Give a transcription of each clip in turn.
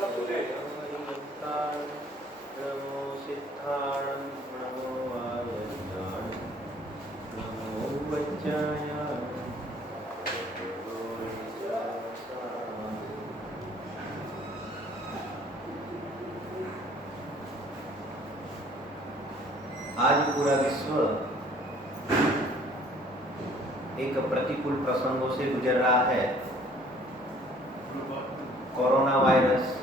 नमो सिद्धार्थ नमो आयज्ञान नमो वज्राय आज पूरा विश्व एक प्रतिकूल प्रसंगों से गुजर रहा है। कोरोना वायरस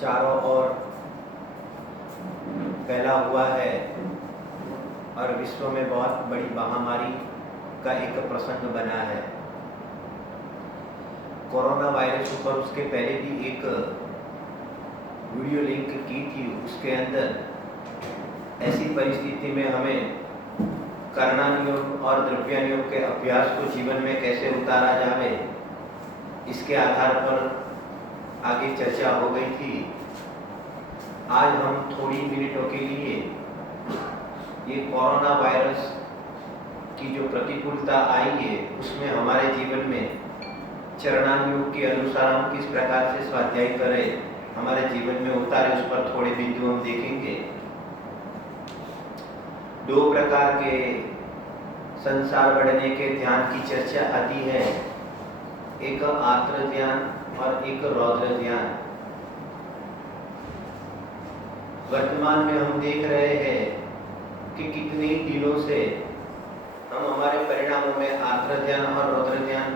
चारों ओर फैला हुआ है और विश्व में बहुत बड़ी महामारी का एक प्रसंग बना है। कोरोना वायरस पर उसके पहले भी एक वीडियो लिंक की थी। उसके अंदर ऐसी परिस्थिति में हमें कर्णानियोग और द्रव्यानियोग के अभ्यास को जीवन में कैसे उतारा जाए, इसके आधार पर आगे चर्चा हो गई थी। आज हम थोड़ी मिनटों के लिए ये कोरोना वायरस की जो प्रतिकूलता आई है उसमें हमारे जीवन में चरणानुयोग के अनुसार हम किस प्रकार से स्वाध्याय करें, हमारे जीवन में उतारे, उस पर थोड़े बिंदु हम देखेंगे। दो प्रकार के संसार बढ़ने के ध्यान की चर्चा आती है, एक आर्द्र ध्यान और एक रौद्र ध्यान। वर्तमान में हम देख रहे हैं कि कितने दिनों से हम हमारे परिणामों में आर्द्र ध्यान और रौद्र ध्यान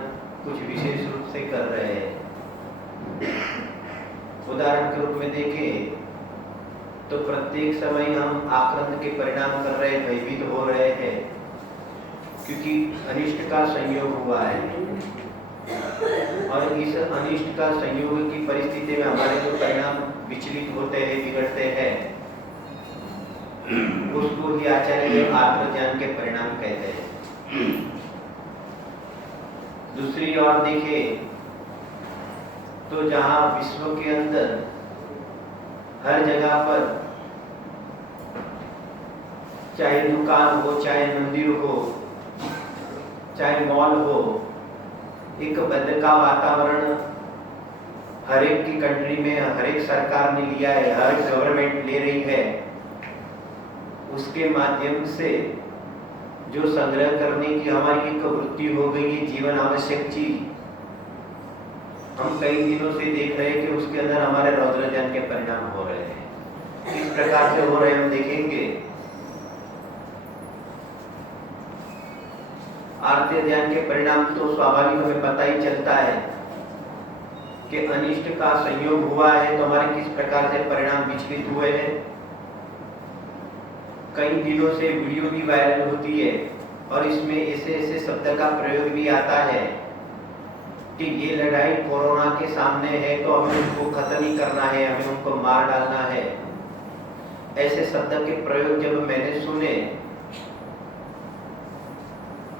कुछ विशेष रूप से कर रहे हैं। उदाहरण के रूप में देखें तो प्रत्येक समय हम आक्रंद के परिणाम कर रहे, भयभीत हो रहे हैं, क्योंकि अनिष्ट का संयोग हुआ है और इस अनिष्ट का संयोग की परिस्थिति में हमारे जो परिणाम विचलित होते हैं, बिगड़ते हैं, उसको ही आचार्य आत्म ज्ञान के परिणाम कहते हैं। दूसरी ओर देखें तो जहां विश्व के अंदर हर जगह पर, चाहे दुकान हो, चाहे मंदिर हो, चाहे मॉल हो, एक बंद का वातावरण हर एक की कंट्री में हर एक सरकार ने लिया है, हर गवर्नमेंट ले रही है। उसके माध्यम से जो संग्रह करने की हमारी एक वृत्ति हो गई है, जीवन आवश्यक चीज, हम कई दिनों से देख रहे हैं कि उसके अंदर हमारे रौद्र ध्यान के परिणाम हो रहे हैं। किस प्रकार से हो रहे हैं हम देखेंगे। आर्द्र ध्यान के परिणाम तो स्वाभाविक हमें पता ही चलता है कि अनिष्ट का संयोग हुआ है तो हमारे किस प्रकार से परिणाम विचलित हुए हैं। कई दिनों से वीडियो भी वायरल होती है और इसमें ऐसे ऐसे शब्द का प्रयोग भी आता है कि ये लड़ाई कोरोना के सामने है तो हमें उनको खत्म ही करना है, हमें उनको मार डालना है। ऐसे शब्द के प्रयोग जब मैंने सुने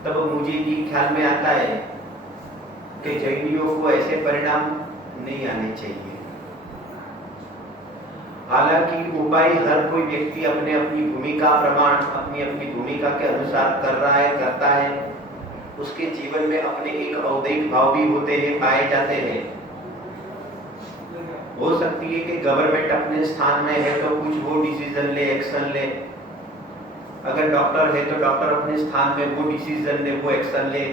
तब मुझे ये ख्याल में आता है कि जैनियों को ऐसे परिणाम नहीं आने चाहिए। हालांकि उपाय हर कोई व्यक्ति अपने अपनी भूमिका प्रमाण अपनी अपनी भूमिका के अनुसार कर रहा है, करता है। उसके जीवन में अपने एक औदैहिक भाव भी होते हैं, पाए जाते हैं। हो सकती है कि गवर्नमेंट अपने स्थान में है तो कुछ वो डिसीजन ले, एक्शन ले। अगर डॉक्टर है तो डॉक्टर अपने स्थान में वो डिसीजन ले, वो एक्शन ले।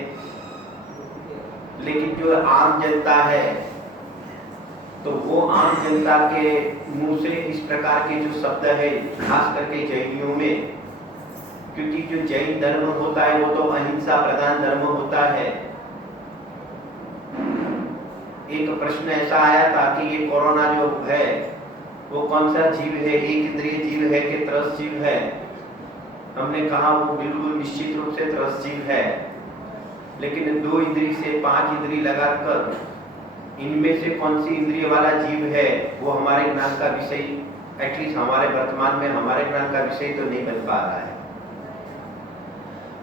लेकिन जो आम जनता है तो वो आम जनता के मुंह से इस प्रकार के जो शब्द है, खास करके जैनियों में, क्योंकि जो जैन धर्म होता है वो तो अहिंसा प्रधान धर्म होता है। एक प्रश्न ऐसा आया था कि ये कोरोना जो है वो कौन सा जीव है, एक इंद्रिय जीव है कि त्रस्त जीव है। हमने कहा वो बिल्कुल निश्चित रूप से त्रस्त जीव है, लेकिन 2 इंद्रिय से 5 इंद्रिय लगाकर इनमें से कौन सी इंद्रिय वाला जीव है वो हमारे ज्ञान का विषय, एटलीस्ट हमारे वर्तमान में हमारे ज्ञान का विषय तो नहीं बन पा रहा है।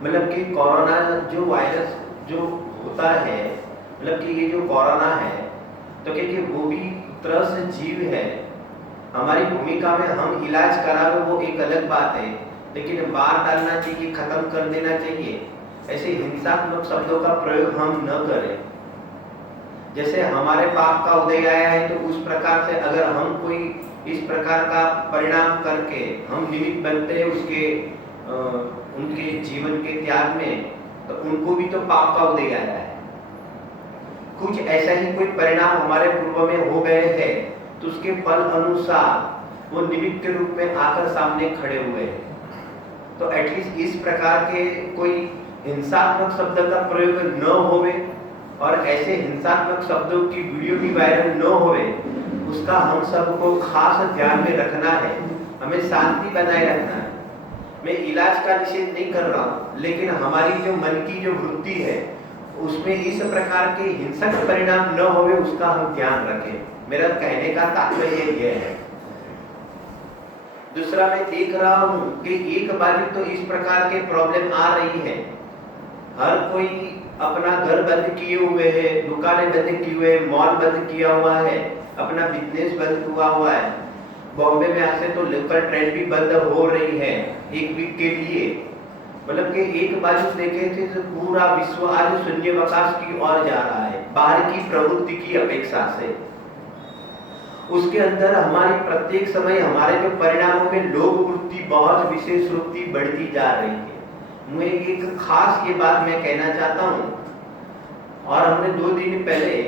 मतलब कि कोरोना जो वायरस जो होता है, मतलब कि ये जो कोरोना है तो क्या वो भी त्रस्त जीव है। हमारी भूमिका में हम इलाज करावे वो एक अलग बात है, लेकिन मार डालना चाहिए, खत्म कर देना चाहिए, ऐसे हिंसात्मक शब्दों का प्रयोग हम न करें। जैसे हमारे पाप का उदय आया है, तो उस प्रकार से अगर हम कोई इस प्रकार का परिणाम करके हम निमित्त बनते हैं उसके उनके जीवन के त्याग में, तो उनको भी तो पाप का उदय आया है। कुछ ऐसा ही कोई परिणाम हमारे पूर्व में हो गए हैं, तो उसके फल अनुसार वो निमित्त के रूप में आकर सामने खड़े हुए हैं। तो एटलीस्ट इस प्रकार के कोई हिंसात्मक शब्द का प्रयोग न होवे और ऐसे हिंसात्मक शब्दों की वीडियो भी वायरल न होवे, उसका हम सबको खास ध्यान में रखना है। हमें शांति बनाए रखना है। मैं इलाज का निषेध नहीं कर रहा हूँ, लेकिन हमारी जो मन की जो वृत्ति है उसमें इस प्रकार के हिंसक परिणाम न होवे, उसका हम ध्यान रखें। मेरा कहने का तात्पर्य यह है। दूसरा, मैं देख रहा हूँ कि एक बार तो इस प्रकार के प्रॉब्लम आ रही है। हर कोई अपना घर बंद किए हुए है, दुकानें बंद किए हुए, मॉल बंद किया हुआ है, अपना बिजनेस बंद हुआ है। बॉम्बे में आज से तो लोकल ट्रेन भी बंद हो रही है एक वीक के लिए। मतलब कि एक बाजू देखे थे तो पूरा विश्व आज शून्यावकाश की ओर जा रहा है, बाहर की प्रवृत्ति की अपेक्षा से। उसके अंदर हमारी प्रत्येक समय हमारे जो परिणामों में लोभ वृत्ति बहुत विशेष वृत्ति बढ़ती जा रही है। मैं एक खास ये बात मैं कहना चाहता हूँ, और हमने 2 दिन पहले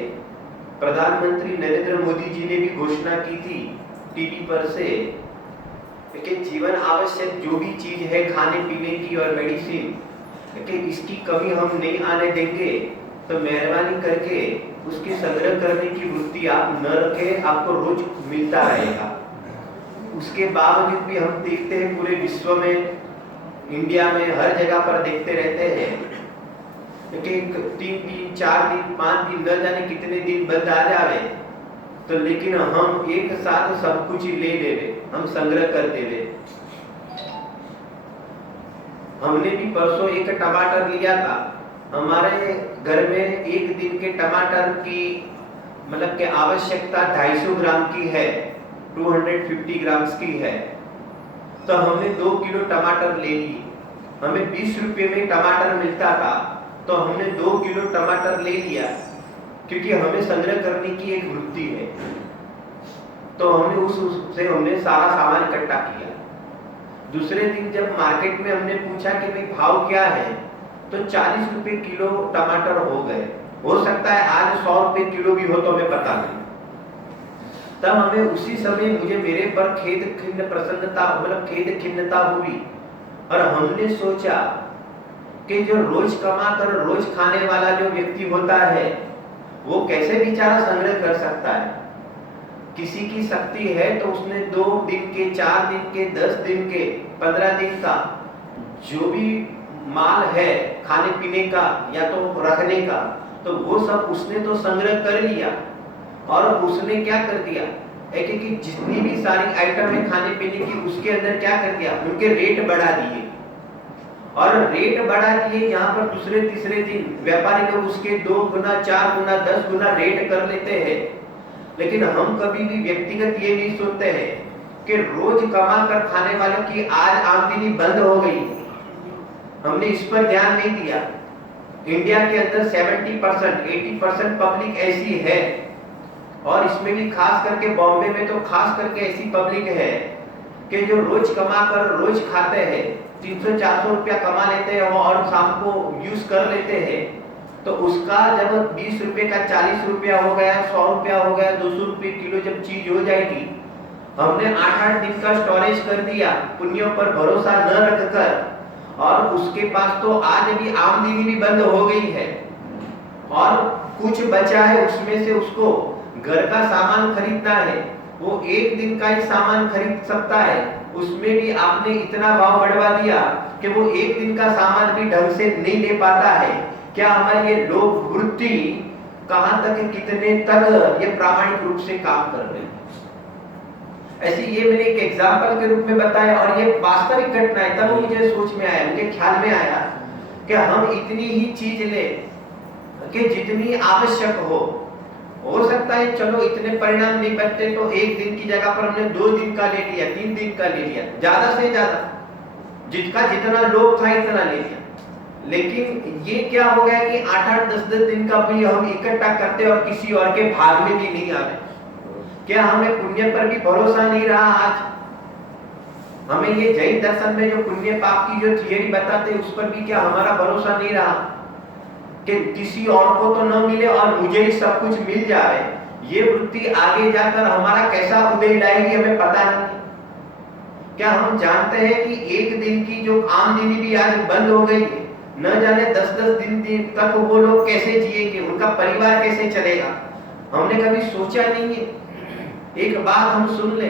प्रधानमंत्री नरेंद्र मोदी जी ने भी घोषणा की थी टीवी पर से कि जीवन आवश्यक जो भी चीज है खाने पीने की और मेडिसिन, कि इसकी कमी हम नहीं आने देंगे। तो मेहरबानी करके उसकी संग्रह करने की वृत्ति आप न रखें, आपको रोज मिलता रहेगा। उसके बावजूद भी हम देखते हैं पूरे विश्व में, इंडिया में हर जगह पर देखते रहते हैं कि 3 दिन 4 दिन 5 दिन न जाने कितने दिन बंद आ जावे, तो लेकिन हम एक साथ सब कुछ ले लेवे, हम संग्रह कर देवे। हमने भी परसों एक टमाटर लिया था। हमारे घर में एक दिन के टमाटर की मतलब के आवश्यकता 250 ग्राम की है, 250 ग्राम्स की है। तो हमने 2 किलो टमाटर ले ली। हमें 20 रुपये में टमाटर मिलता था, तो हमने 2 किलो टमाटर ले लिया, क्योंकि हमें संग्रह करने की एक वृत्ति है। तो हमने उससे हमने सारा सामान इकट्ठा किया। दूसरे दिन जब मार्केट में हमने पूछा कि भाई भाव क्या है, तो 40 रुपए किलो टमाटर हो गए। हो सकता है आज 100 रुपए किलो भी हो, तो हमें पता नहीं। तब हमें उसी समय मुझे मेरे पर खेद खिन्नता हुई, और हमने सोचा कि जो रोज कमा कर रोज खाने वाला जो व्यक्ति होता है, वो कैसे बेचारा संग्रह कर सकता है। किसी की शक्ति है तो उसने 2 दिन के, 4 दिन के, 10 दिन के, 15 दिन का जो भी माल है खाने पीने का या तो रखने का, तो वो सब उसने तो संग्रह कर लिया। और उसने क्या कर दिया, एक एक जितनी भी सारी आइटम है खाने पीने की, उसके अंदर क्या कर दिया, उनके रेट बढ़ा दिए। और रेट बढ़ा दिए, यहाँ पर दूसरे तीसरे दिन व्यापारी लोग उसके 2 गुना, 4 गुना, 10 गुना रेट कर लेते हैं। लेकिन हम कभी भी व्यक्तिगत ये नहीं सोचते हैं कि रोज कमा कर खाने वालों की आज आमदनी बंद हो गई। हमने इस पर ध्यान नहीं दिया। इंडिया के अंदर 70%, 80% पब्लिक ऐसी है, और इसमें भी खास करके बॉम्बे में तो खास करके ऐसी पब्लिक है कि जो रोज कमा कर रोज खाते हैं, 300-400 रुपया कमा लेते हैं और शाम को यूज कर लेते हैं। तो उसका जब 20 रुपए का 40 रुपया हो गया, 100 रुपया हो गया, 200 रुपये किलो जब चीज हो जाएगी, हमने 8-8 दिन का स्टोरेज कर दिया पुण्यों पर भरोसा न रखकर, और उसके पास तो आज भी आमदनी भी बंद हो गई है, और कुछ बचा है उसमें से उसको घर का सामान खरीदना है, वो 1 दिन का ही सामान खरीद सकता है। उसमें भी आपने इतना भाव बढ़वा दिया कि वो 1 दिन का सामान भी ढंग से नहीं ले पाता है। क्या हमारी ये लोभ वृत्ति कहां तक, कितने तक ये प्रामाणिक रूप से काम कर रही है। ऐसी ये मैंने एक एग्जांपल के रूप में बताया, और ये वास्तविक घटना है। तब मुझे सोच में आया, मुझे ख्याल में आया कि हम इतनी ही चीज ले कि जितनी आवश्यक हो सकता है चलो इतने परिणाम नहीं बनते, तो 1 दिन की जगह पर हमने 2 दिन का ले लिया, 3 दिन का ले लिया, ज्यादा से ज्यादा जितना लोभ था इतना ले लिया। लेकिन ये क्या हो गया कि 8-8 10-10 दिन का भी हम इकट्ठा करते और किसी और के भाग में भी नहीं आते। क्या हमें पुण्य पर भी भरोसा नहीं रहा आज? हमें ये जैन दर्शन में जो पुण्य पाप की जो थियरी बताते उस पर भी क्या हमारा भरोसा नहीं रहा कि किसी और को तो न मिले और मुझे ही सब कुछ मिल जाए? ये वृत्ति आगे जाकर हमारा कैसा उदय लाएगी हमें पता नहीं। क्या हम जानते हैं कि एक दिन की जो आमदनी भी आज बंद हो गई है, न जाने 10-10 दिन तक वो लोग कैसे जिएंगे, उनका परिवार कैसे चलेगा? हमने कभी सोचा नहीं है। एक बात हम सुन ले,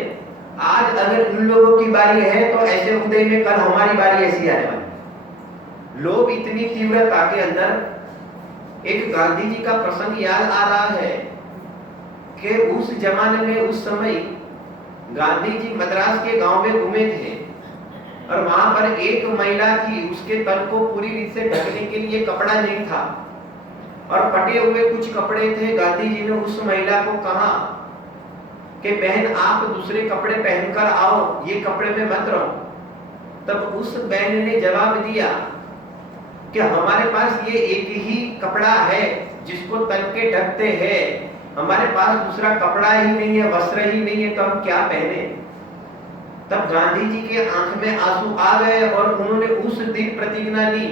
आज अगर उन लोगों की बारी है तो ऐसे उदय में कल हमारी बारी ऐसी आने वाली। लोग इतनी तीव्रता के अंदर, एक गांधी जी का प्रसंग याद आ रहा है कि उस जमाने में उस समय गांधी जी मद्रास के गांव में घूमे थे और वहां पर एक महिला थी, उसके तन को पूरी रीत से ढकने के लिए कपड़ा नहीं था और फटे हुए कुछ कपड़े थे। गांधी जी ने उस महिला को कहा कि बहन आप दूसरे कपड़े पहनकर आओ, ये कपड़े में मत रहो। तब उस बहन ने जवाब दिया कि हमारे पास ये एक ही कपड़ा है जिसको तन के ढकते हैं, हमारे पास दूसरा कपड़ा ही नहीं है, वस्त्र ही नहीं है, तो हम क्या पहने? तब गांधी जी के आंख में आंसू आ गए और उन्होंने उस दिन प्रतिज्ञा ली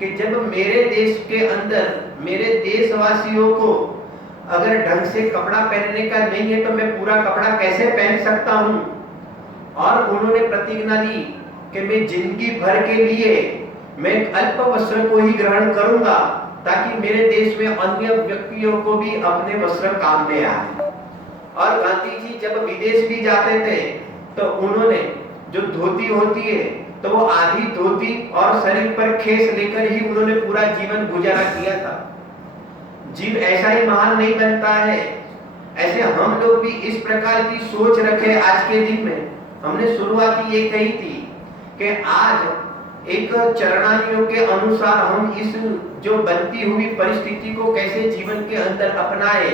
कि जब मेरे देश के अंदर मेरे देशवासियों को अगर ढंग से कपड़ा पहनने का नहीं है तो मैं पूरा कपड़ा कैसे पहन सकता हूं? और उन्होंने प्रतिज्ञा ली कि मैं जिंदगी भर के लिए मैं अल्प वस्त्र को ही ग्रहण करूंगा ताकि मेरे देश में अन्य व्यक्तियों को भी अपने वस्त्र काम में आए। और गांधी जी जब विदेश भी जाते थे तो उन्होंने जो धोती होती है तो वो आधी धोती और शरीर पर खेस लेकर ही उन्होंने पूरा जीवन गुजारा किया था। जीव ऐसा ही महान नहीं बनता है। ऐसे हम लोग भी इस प्रकार की सोच रखे। आज के दिन में हमने शुरुआत ये कही थी कि आज एक चरणानियों के अनुसार हम इस जो बनती हुई परिस्थिति को कैसे जीवन के अंदर अपनाए,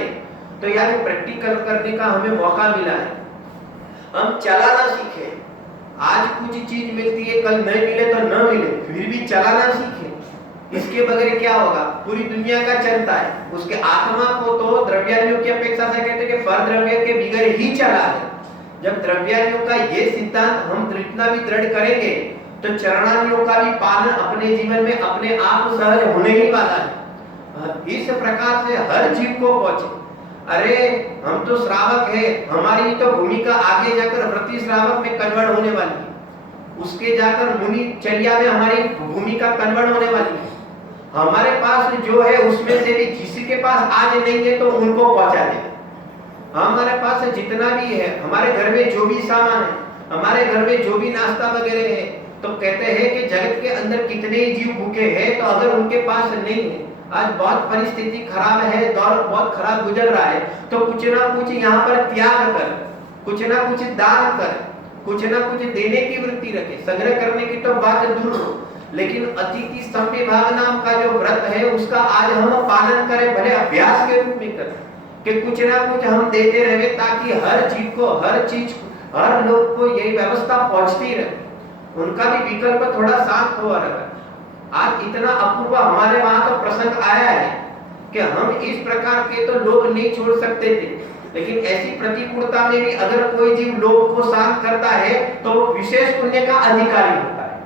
तो यार प्रैक्टिकल करने का हमें मौका मिला है। हम चलाना सीखे। आज कुछ चीज मिलती है, कल नहीं मिले तो न मिले, फिर भी चलाना सीखे। इसके बगैर क्या होगा? पूरी दुनिया का चलता है, उसके आत्मा को तो द्रव्यादियों की अपेक्षा से कहते हैं कि पर द्रव्य के बिगड़ ही चला है। जब द्रव्यादियों का ये सिद्धांत हम जितना भी दृढ़ करेंगे तो चरणादियों का भी पालन अपने जीवन में अपने आप सहज होने ही वाला है। इस प्रकार से हर जीव को पहुंचे। अरे हम तो श्रावक है, हमारी तो भूमिका आगे जाकर व्रती श्रावक में कन्वर्ट होने वाली है, उसके जाकर मुनि चर्या में हमारी भूमिका कन्वर्ट होने वाली है। हमारे पास जो है उसमें से भी किसी के पास आज नहीं है तो उनको पहुंचा दे। हमारे पास जितना भी है, हमारे घर में जो भी सामान है, हमारे घर में जो भी नाश्ता वगैरह है, तो कहते हैं कि जगत के अंदर कितने ही जीव भूखे हैं, तो अगर उनके पास नहीं है, आज बहुत परिस्थिति खराब है, दौर बहुत खराब गुजर रहा है, तो कुछ ना कुछ यहाँ पर त्याग कर, कुछ ना कुछ दान कर, कुछ ना कुछ देने की वृत्ति रखे। संग्रह करने की तो बात दूर हो, लेकिन अतिथि संविभाग नाम का जो व्रत है उसका आज हम पालन करें, भले अभ्यास के रूप में करें कि कुछ ना कुछ हम देते रहे ताकि हर जीव को, हर चीज, हर लोग को यही व्यवस्था पहुंचती रहे, उनका भी विकल्प थोड़ा शांत हो रहा। आज इतना अपूर्व हमारे वहां तो प्रसंग आया है कि हम इस प्रकार के तो लोग नहीं छोड़ सकते थे, लेकिन ऐसी प्रतिकूलता में भी अगर कोई जीव लोग को शांत करता है तो वो विशेष पुण्य का अधिकारी होता है।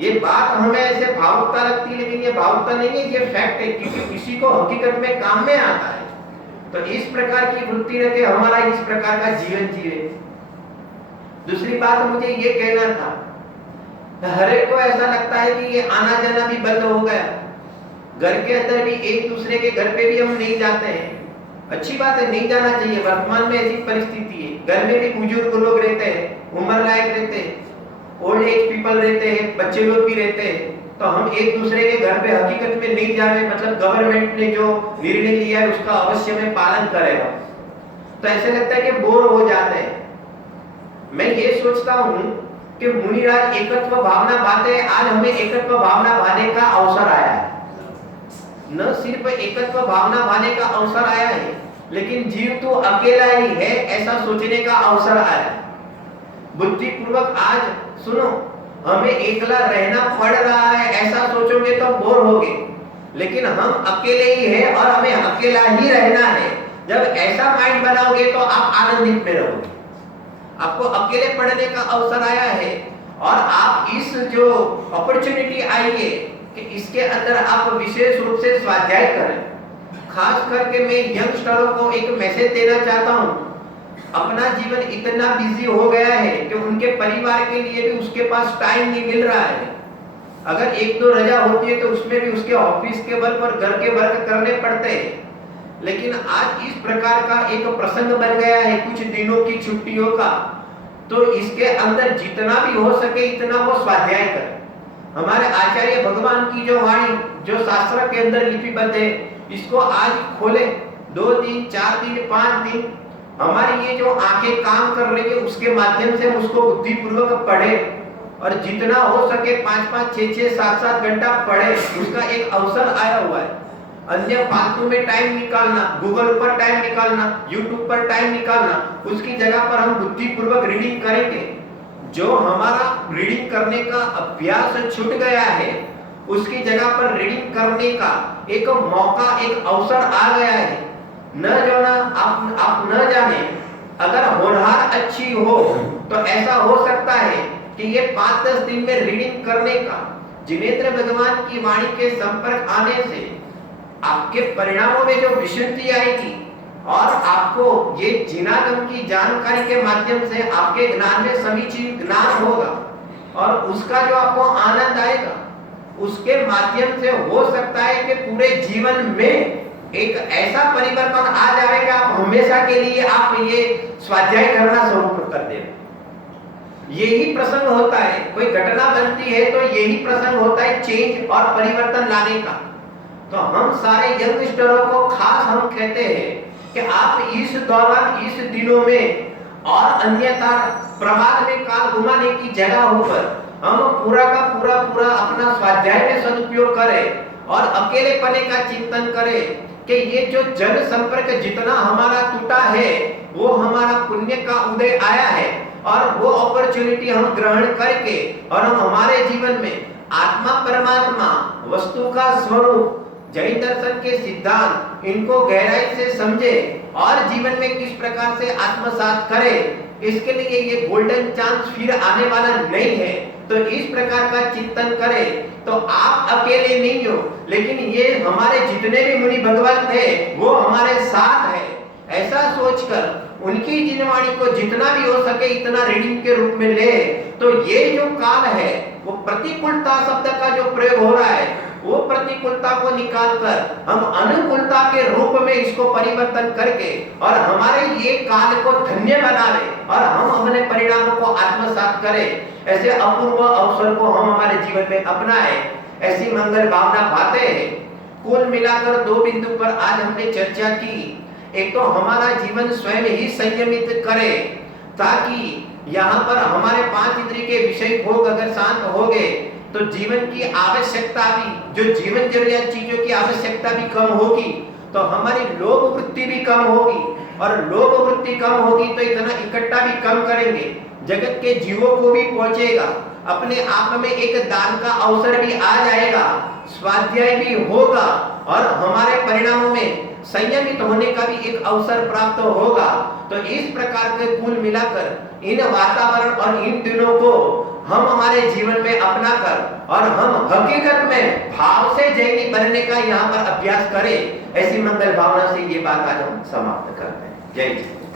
ये बात हमें ऐसे भावुकता लगती है, लेकिन ये भावुकता नहीं है, ये फैक्ट है, क्योंकि किसी को हकीकत में काम में आता है। तो इस प्रकार की वृत्ति रखे, हमारा इस प्रकार का जीवन जिए। दूसरी बात मुझे ये कहना था, हर एक को ऐसा लगता है कि ये आना जाना भी बंद हो गया, घर के अंदर भी एक दूसरे के घर पे भी हम नहीं जाते हैं। अच्छी बात है, नहीं जाना चाहिए, वर्तमान में ऐसी परिस्थिति है। घर में भी बुजुर्ग लोग रहते हैं, उम्र लायक रहते हैं, ओल्ड एज पीपल रहते हैं, बच्चे लोग भी रहते हैं, तो हम एक दूसरे के घर पे हकीकत में नहीं जा रहे, मतलब गवर्नमेंट ने जो निर्णय लिया है उसका अवश्य में पालन करेगा, तो ऐसे लगता है कि बोर हो जाते हैं। मैं ये सोचता हूँ कि मुनिराज एकत्व भावना बातें, आज हमें एकत्व भावना भाने का अवसर आया है। न सिर्फ एकत्व भावना भाने का अवसर आया है, लेकिन जीव तो अकेला ही है ऐसा सोचने का अवसर आया है। बुद्धिपूर्वक आज सुनो, हमें एकला रहना पड़ रहा है ऐसा सोचोगे तो बोर होगे, लेकिन हम अकेले ही हैं और हमें अकेला ही रहना है। जब ऐसा माइंड बनाओगे तो आप आनंदित में रहोगे। आपको अकेले पढ़ने का अवसर आया है और आप इस जो अपॉर्चुनिटी आई है कि इसके अंदर आप विशेष रूप से स्वाध्याय करें। खास करके मैं यंगस्टरों को एक मैसेज देना चाहता हूँ। अपना जीवन इतना बिजी हो गया है कि उनके परिवार के लिए भी उसके पास टाइम नहीं मिल रहा है। अगर एक दो रजा होती है तो उसमें भी उसके ऑफिस के वर्क और घर के वर्क करने पड़ते हैं। लेकिन आज इस प्रकार का एक प्रसंग बन गया है कुछ दिनों की छुट्टियों का, तो इसके अंदर जितना भी हो सके इतना वो स्वाध्याय करे। हमारे आचार्य भगवान की जो वाणी जो शास्त्र के अंदर लिपिबद्ध है, इसको आज खोले। 2 दिन 4 दिन 5 दिन हमारी ये जो आंखें काम कर रही है उसके माध्यम से उसको बुद्धिपूर्वक पढ़े और जितना हो सके 5-5 6-6 7-7 घंटा पढ़े। उसका एक अवसर आया हुआ है। अन्य फालतू में टाइम निकालना, गूगल पर टाइम निकालना, यूट्यूब पर टाइम निकालना, उसकी जगह पर हम बुद्धिपूर्वक रीडिंग करेंगे। जो हमारा रीडिंग करने का अभ्यास छूट गया है उसकी जगह पर रीडिंग करने का एक मौका एक अवसर आ गया है। न जो ना आप न जाने, अगर होनहार अच्छी हो तो ऐसा हो सकता है कि ये 5-10 दिन में रीडिंग करने का जिनेंद्र भगवान की वाणी के संपर्क आने से आपके परिणामों में जो विशुद्धि आएगी और आपको ये जिनागम की जानकारी के माध्यम से आपके ज्ञान में समीचीन ज्ञान होगा और उसका जो आपको आनंद आएगा उसके माध्यम से हो सकता है कि पूरे जीवन में एक ऐसा परिवर्तन आ जाएगा, आप हमेशा के लिए आप ये स्वाध्याय करना शुरू कर दें। यही प्रसंग होता है, कोई घटना बनती है तो यही प्रसंग होता है चेंज और परिवर्तन लाने का। तो हम सारे यंगस्टरों को खास हम कहते हैं कि आप इस दौरान इस दिनों में और अन्यथा प्रमाद में काल घुमाने की जगह होकर हम पूरा का पूरा अपना स्वाध्याय में सदुपयोग करें और अकेलेपने का चिंतन करें कि ये जो जन संपर्क जितना हमारा टूटा है वो हमारा पुण्य का उदय आया है और वो अपॉर्चुनिटी हम ग्रहण करके और हम हमारे जीवन में आत्मा परमात्मा वस्तु का स्वरूप जैन दर्शन के सिद्धांत इनको गहराई से समझे और जीवन में किस प्रकार से आत्मसात करे। इसके लिए ये गोल्डन चांस फिर आने वाला नहीं है, तो इस प्रकार का चिंतन करें तो आप अकेले नहीं हो, लेकिन ये हमारे जितने भी मुनि भगवान थे वो हमारे साथ है। ऐसा सोचकर उनकी जिनवाणी को जितना भी हो सके इतना रीडिंग के रूप में ले, तो ये जो काल है वो प्रतिकूलता शब्द का जो प्रयोग हो रहा है वो प्रतिकूलता को निकालकर हम अनुकूलता के रूप में इसको परिवर्तन करके और हमारे ये काल को धन्य बना ले और हम अपने परिणामों को आत्मसात करें। ऐसे अपूर्व अवसर को हम हमारे जीवन में अपनाएं। ऐसी मंगल भावना बातें हैं। कुल मिलाकर 2 बिंदु पर आज हमने चर्चा की। एक तो हमारा जीवन स्वयं ही संयमित करे ताकि यहाँ पर हमारे 5 इंद्रिय के विषय भोग अगर शांत हो गए तो जीवन की आवश्यकता भी, जो जीवन जरूरियात चीजों की आवश्यकता भी कम होगी, तो हमारी लोभ वृत्ति भी कम होगी और लोभ वृत्ति कम होगी तो इतना इकट्ठा भी कम करेंगे, जगत के जीवों को भी पहुंचेगा, अपने आप में एक दान का अवसर भी आ जाएगा, स्वाध्याय भी होगा और हमारे परिणामों में संयमित होने का भी एक अवसर प्राप्त होगा। तो इस प्रकार के कुल मिलाकर इन वातावरण और इन दिनों को हम हमारे जीवन में अपनाकर और हम हकीकत में भाव से जैनी बनने का यहाँ पर अभ्यास करें। ऐसी मंगल भावना से ये बात आज हम समाप्त करते हैं। जय जय।